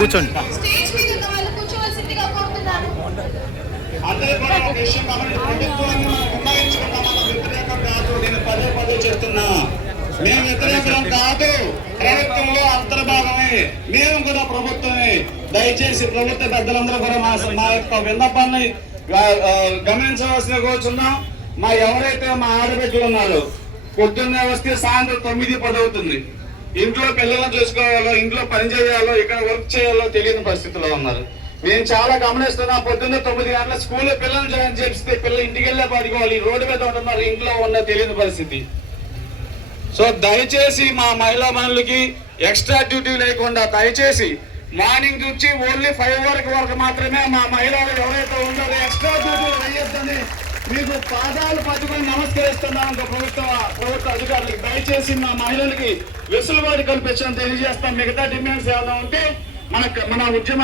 కూర్చోండి. అందరూ కూడా ఒక విషయం ప్రభుత్వాన్ని మనం నిర్ణయించుకున్నాం, మనం వ్యతిరేకం కాదు. నేను పదే పదే చెప్తున్నా, మేము వ్యతిరేకం కాదు, ప్రభుత్వంలో అంతర్భాగమే, మేము కూడా ప్రభుత్వమే. దయచేసి ప్రభుత్వ పెద్దలందరూ కూడా మా యొక్క విన్నపాన్ని గమనించవలసిన కోరుచున్నాం. మా ఎవరైతే మా ఆడబిడ్డలు ఉన్నారో పొద్దున్నే వస్తే సాయంత్రం 9-10 అవుతుంది. ఇంట్లో పిల్లలను చూసుకోవాలో, ఇంట్లో పని చేయాలో, ఇక్కడ వర్క్ చేయాలో తెలియని పరిస్థితిలో ఉన్నారు. మేము చాలా గమనిస్తున్నాం. పొద్దున్న 9 గంటల స్కూల్లో పిల్లలు జాయిన్ చేస్తే పిల్లలు ఇంటికి వెళ్ళే పడుకోవాలి, రోడ్డు మీద ఉంటున్నారు, ఇంట్లో ఉన్న తెలియని పరిస్థితి. సో దయచేసి మా మహిళా మనులకి ఎక్స్ట్రా డ్యూటీ లేకుండా దయచేసి మార్నింగ్ నుంచి ఓన్లీ 5 వరకు మాత్రమే మా మహిళలు ఎవరైతే ఉన్నారో ఎక్స్ట్రా డ్యూటీ వేయొద్దని మీకు పాదాలు పట్టుకొని నమస్కరిస్తున్నాం. ప్రభుత్వ అధికారులకు దయచేసి మా మహిళలకి వెసులుబాటు కల్పించడం తెలియజేస్తాం. మిగతా డిమాండ్స్ ఏమైనా ఉంటే మన ఉద్యమ